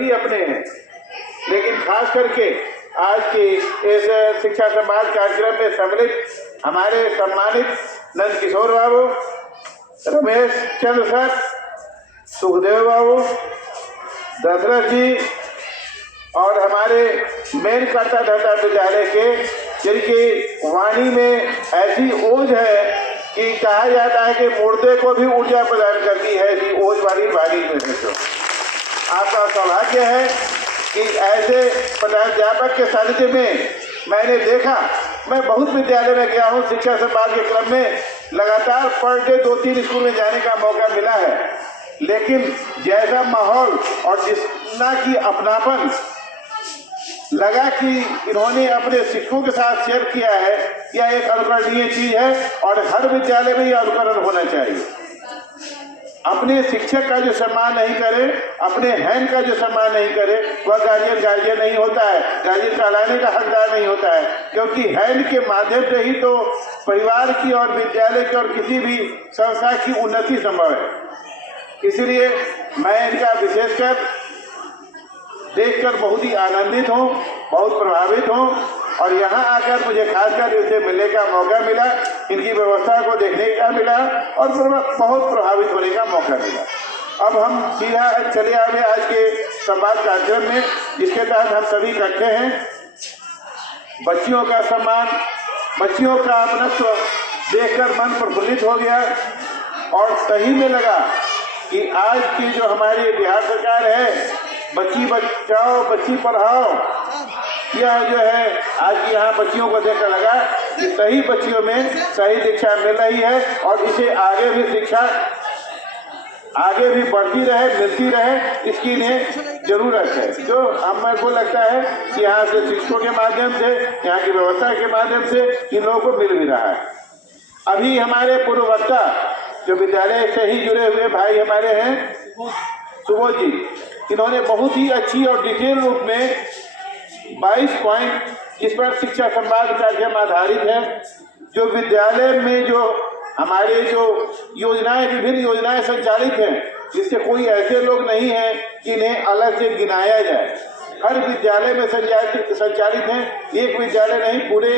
भी अपने हैं, लेकिन खास करके आज की इस शिक्षा संवाद कार्यक्रम में सम्मिलित हमारे सम्मानित नंद किशोर बाबू, रमेश चंद्र सर, सुखदेव बाबू, दशरथ जी और हमारे मेन कर्ता धर्ता विद्यालय के, जिनकी वाणी में ऐसी ओज है कि कहा जाता है कि मुर्दे को भी ऊर्जा प्रदान करती है, ऐसी ओज वाली वाणी में है। तो आपका सौभाग्य है कि ऐसे प्राध्यापक के सानिध्य में मैंने देखा, मैं बहुत विद्यालय में गया हूँ, शिक्षा संवाद के क्रम में लगातार पर डे 2-3 स्कूल में जाने का मौका मिला है, लेकिन जैसा माहौल और जितना की अपनापन लगा कि इन्होंने अपने शिक्षकों के साथ शेयर किया है, यह एक अनुकरणीय चीज है और हर विद्यालय में यह अनुकरण होना चाहिए। अपने शिक्षक का जो सम्मान नहीं करे, अपने हैंड का जो सम्मान नहीं करे, वह गार्जियन नहीं होता है, गार्जियन कहलाने का हकदार नहीं होता है, क्योंकि हैंड के माध्यम से ही तो परिवार की और विद्यालय की और किसी भी संस्था की उन्नति संभव है। इसलिए मैं इनका विशेषकर देखकर बहुत ही आनंदित हूँ, बहुत प्रभावित हूँ और यहाँ आकर मुझे खासकर इनसे मिलने का मौका मिला, इनकी व्यवस्था को देखने का मिला और बहुत प्रभावित होने का मौका मिला। अब हम सीधा चले आए आज के संवाद कार्यक्रम में, जिसके तहत हम सभी इकट्ठे हैं। बच्चियों का सम्मान, बच्चियों का अपनत्व देखकर मन प्रफुल्लित हो गया और सही में लगा कि आज की जो हमारी बिहार सरकार है, बच्ची बचाओ बच्ची पढ़ाओ, यह जो है आज की यहाँ बच्चियों को देखकर लगा कि सही बच्चियों में सही शिक्षा मिल रही है और इसे आगे भी शिक्षा आगे भी बढ़ती रहे, मिलती रहे, इसकी इन्हें जरूरत है। जो हम मेरे को लगता है कि यहाँ से शिक्षकों के माध्यम से, यहाँ की व्यवस्था के माध्यम से इन लोगों को मिल भी रहा है। अभी हमारे पूर्व वक्ता जो विद्यालय से ही जुड़े हुए भाई हमारे हैं, सुबोध जी, इन्होंने बहुत ही अच्छी और डिटेल रूप में 22 पॉइंट जिस पर शिक्षा संवाद कार्यक्रम आधारित है, जो विद्यालय में जो हमारे जो योजनाएं, विभिन्न योजनाएं संचालित हैं, जिससे कोई ऐसे लोग नहीं हैं कि इन्हें अलग से गिनाया जाए। हर विद्यालय में संचालित हैं, एक विद्यालय नहीं, पूरे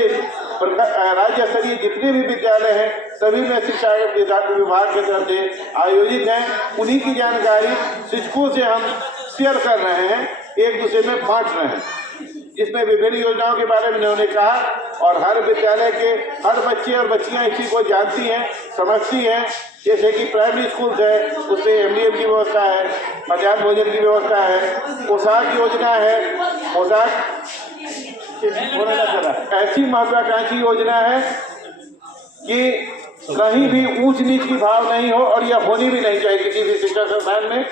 राज्य स्तरीय जितने भी विद्यालय हैं सभी में शिक्षा विभाग की तरफ से आयोजित हैं। उन्हीं की जानकारी शिक्षकों से हम शेयर कर रहे हैं, एक दूसरे में बांट रहे हैं, जिसमें विभिन्न योजनाओं के बारे में उन्होंने कहा और हर विद्यालय के हर बच्चे और बच्चियां इसी को जानती हैं, समझती हैं। जैसे कि प्राइमरी स्कूल है, उसमें एमडीएम की व्यवस्था है, मध्याह्न भोजन की व्यवस्था है, पोशाक योजना है, पोशाक ऐसी महत्वाकांक्षी योजना है कि कहीं भी ऊंच नीच की भाव नहीं हो और यह होनी भी नहीं चाहिए किसी भी शिक्षा संस्थान में।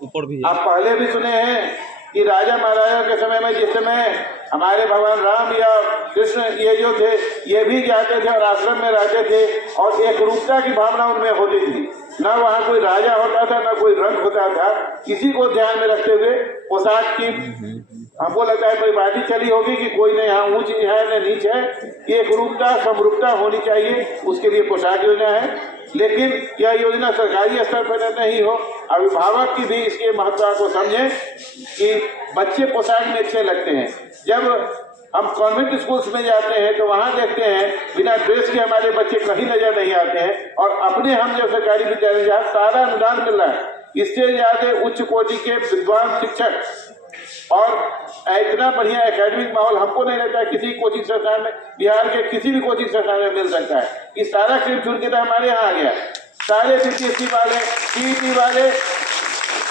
ऊपर भी आप पहले भी सुने हैं कि राजा महाराजा के समय में, जिस समय हमारे भगवान राम या कृष्ण ये जो थे, ये भी जाते थे और आश्रम में रहते थे और एक रूपता की भावना उनमें होती थी। न वहाँ कोई राजा होता था, न कोई रंग होता था। इसी को ध्यान में रखते हुए पोशाक की हमको लगता है कोई बात चली होगी कि कोई न यहाँ ऊंच है न नीच है, एक रूपता समरूपता होनी चाहिए, उसके लिए पोशाक योजना है। लेकिन यह योजना सरकारी स्तर पर नहीं हो, अभिभावक की भी इसके महत्व को समझें कि बच्चे पोशाक में अच्छे लगते हैं। जब हम कॉन्वेंट स्कूल्स में जाते हैं तो वहाँ देखते हैं बिना ड्रेस के हमारे बच्चे कहीं नजर नहीं आते हैं, और अपने हम जब सरकारी विद्यालय जहाँ सारा अनुदान मिल रहा है, इससे ज्यादा उच्च कोटि के विद्वान शिक्षक और इतना बढ़िया एकेडमिक माहौल हमको नहीं लगता है किसी कोचिंग संस्थान में, बिहार के किसी भी कोचिंग संस्थान में मिल सकता है। कि सारा क्रीम छूट के तो हमारे यहाँ आ गया, सारे बीपीएससी वाले, सीईटी वाले,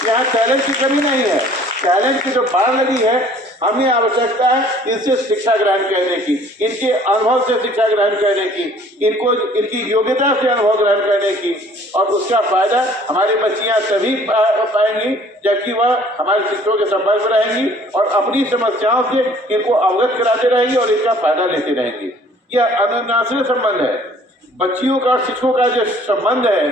यहाँ टैलेंट की कमी नहीं है। टैलेंट की जो बाढ़ लगी है, हमें आवश्यकता है इनसे शिक्षा ग्रहण करने की, इनके अनुभव से शिक्षा ग्रहण करने की, इनको इनकी योग्यता से अनुभव ग्रहण करने की, और उसका फायदा हमारी बच्चियां तभी पाएंगी जबकि वह हमारे शिक्षकों के संपर्क में रहेंगी और अपनी समस्याओं से इनको अवगत कराते रहेंगी और इसका फायदा लेते रहेंगी। यह अनुनाश्रय संबंध है। बच्चियों का और शिक्षकों का जो संबंध है,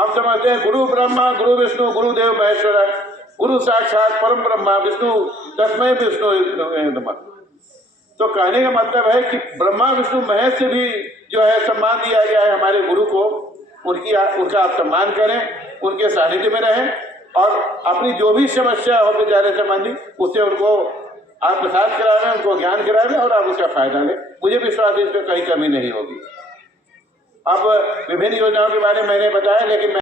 हम समझते हैं गुरु ब्रह्मा गुरु विष्णु गुरुदेव महेश्वर, गुरु साक्षात परम ब्रह्मा विष्णु तस्मै विष्णु नमः। तो कहने का मतलब है कि ब्रह्मा विष्णु महेश से भी जो है सम्मान दिया गया है हमारे गुरु को। उनका आप सम्मान करें, उनके सानिध्य में रहें और अपनी जो भी समस्या हो विद्यालय संबंधी उससे उनको आप प्रसाद करा रहे हैं, उनको ज्ञान करा रहे हैं और आप उसका फायदा लें। मुझे विश्वास है इसमें कहीं कमी नहीं होगी। अब विभिन्न योजनाओं के बारे में मैंने बताया, लेकिन